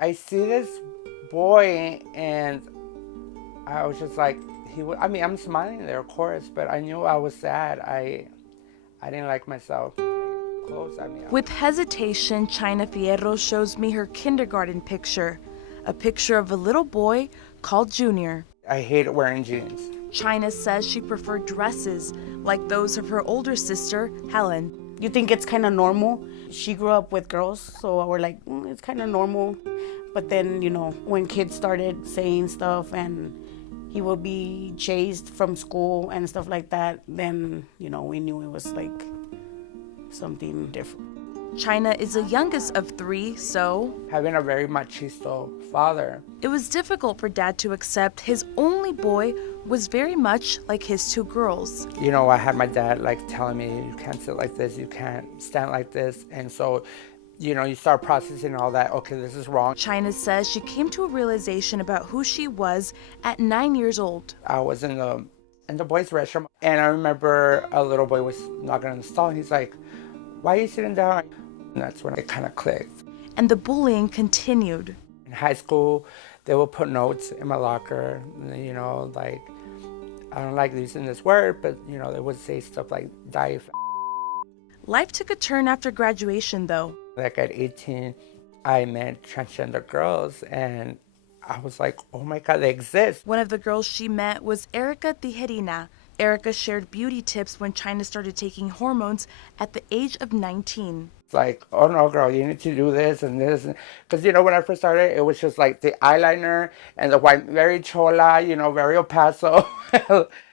I see this boy and I was just like, I mean, I'm smiling there, of course, but I knew I was sad. I didn't like myself. Close, I mean. With hesitation, Chyna Fierro shows me her kindergarten picture, a picture of a little boy called Junior. I hate wearing jeans. Chyna says she preferred dresses like those of her older sister, Helen. You think it's kind of normal. She grew up with girls, so we're like, it's kind of normal. But then, when kids started saying stuff and he would be chased from school and stuff like that, then, we knew it was like something different. Chyna is the youngest of three, so having a very machisto father, it was difficult for Dad to accept his only boy was very much like his two girls. I had my dad telling me, you can't sit like this, you can't stand like this. And so, you start processing all that, okay, this is wrong. Chyna says she came to a realization about who she was at 9 years old. I was in the boys' restroom, and I remember a little boy was knocking on the stall, and he's like, why are you sitting down? And that's when it kind of clicked. And the bullying continued. In high school, they would put notes in my locker, I don't like using this word, but, they would say stuff like, die. Life took a turn after graduation, though. At 18, I met transgender girls, and I was like, oh my God, they exist. One of the girls she met was Erica Tijerina. Erica shared beauty tips when Chyna started taking hormones at the age of 19. It's like, oh no, girl, you need to do this and this. Because, when I first started, it was just like the eyeliner and the white, very chola, very Paso.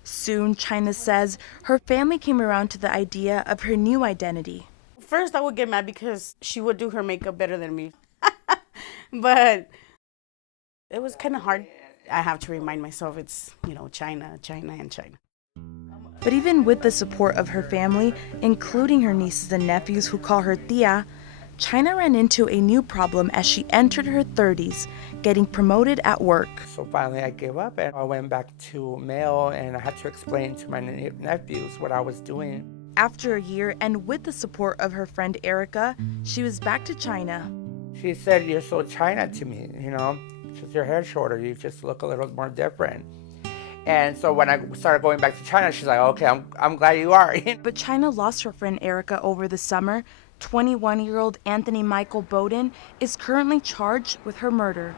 Soon, Chyna says her family came around to the idea of her new identity. First, I would get mad because she would do her makeup better than me. But it was kind of hard. I have to remind myself it's, Chyna, and Chyna. But even with the support of her family, including her nieces and nephews who call her Tia, Chyna ran into a new problem as she entered her 30s, getting promoted at work. So finally I gave up and I went back to male, and I had to explain to my nephews what I was doing. After a year and with the support of her friend Erica, she was back to Chyna. She said, you're so Chyna to me, just your hair shorter, you just look a little more different. And so when I started going back to Chyna, she's like, okay, I'm glad you are. But Chyna lost her friend Erica over the summer. 21-year-old Anthony Michael Bowden is currently charged with her murder.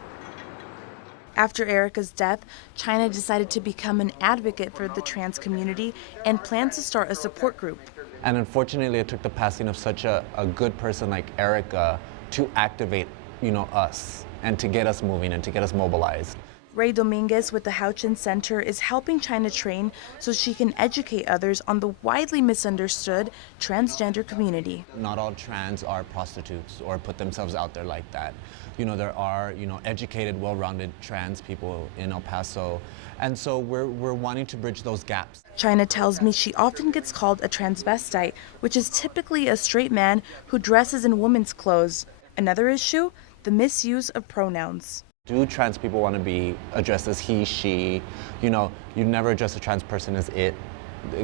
After Erica's death, Chyna decided to become an advocate for the trans community and plans to start a support group. And unfortunately, it took the passing of such a good person like Erica to activate, us and to get us moving and to get us mobilized. Ray Dominguez with the Houchin Center is helping Chyna train so she can educate others on the widely misunderstood transgender community. Not all trans are prostitutes or put themselves out there like that. There are, educated, well-rounded trans people in El Paso. And so we're wanting to bridge those gaps. Chyna tells me she often gets called a transvestite, which is typically a straight man who dresses in women's clothes. Another issue, the misuse of pronouns. Do trans people want to be addressed as he, she? You never address a trans person as it,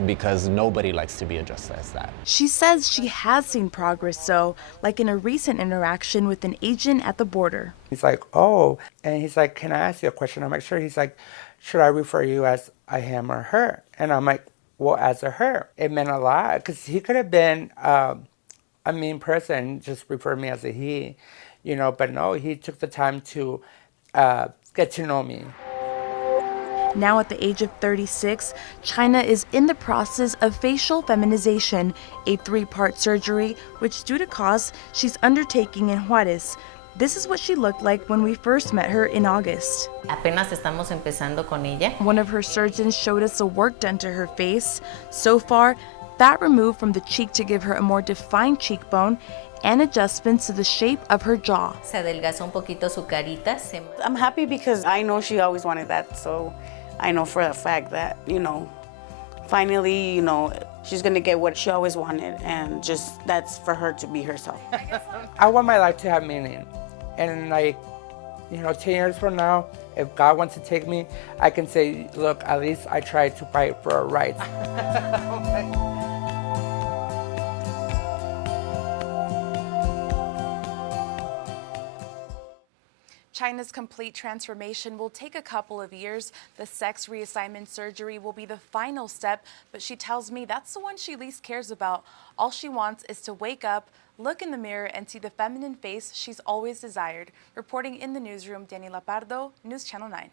because nobody likes to be addressed as that. She says she has seen progress, though, like in a recent interaction with an agent at the border. He's like, oh, and he's like, can I ask you a question? I'm like, sure. He's like, should I refer you as a him or her? And I'm like, well, as a her. It meant a lot, because he could have been a mean person, just refer me as a he, but no, he took the time to get to know me. Now at the age of 36, Chyna is in the process of facial feminization, a 3-part surgery which, due to cost, she's undertaking in Juarez. This is what she looked like when we first met her in August. Apenas estamos empezando con ella. One of her surgeons showed us the work done to her face. So far, fat removed from the cheek to give her a more defined cheekbone, and adjustments to the shape of her jaw. Se adelgazó un poquito su carita. I'm happy because I know she always wanted that, so I know for a fact that, finally, she's gonna get what she always wanted, and just that's for her to be herself. I want my life to have meaning. And 10 years from now, if God wants to take me, I can say, look, at least I tried to fight for our rights. Chyna's complete transformation will take a couple of years. The sex reassignment surgery will be the final step, but she tells me that's the one she least cares about. All she wants is to wake up, look in the mirror, and see the feminine face she's always desired. Reporting in the newsroom, Daniela Pardo, News Channel 9.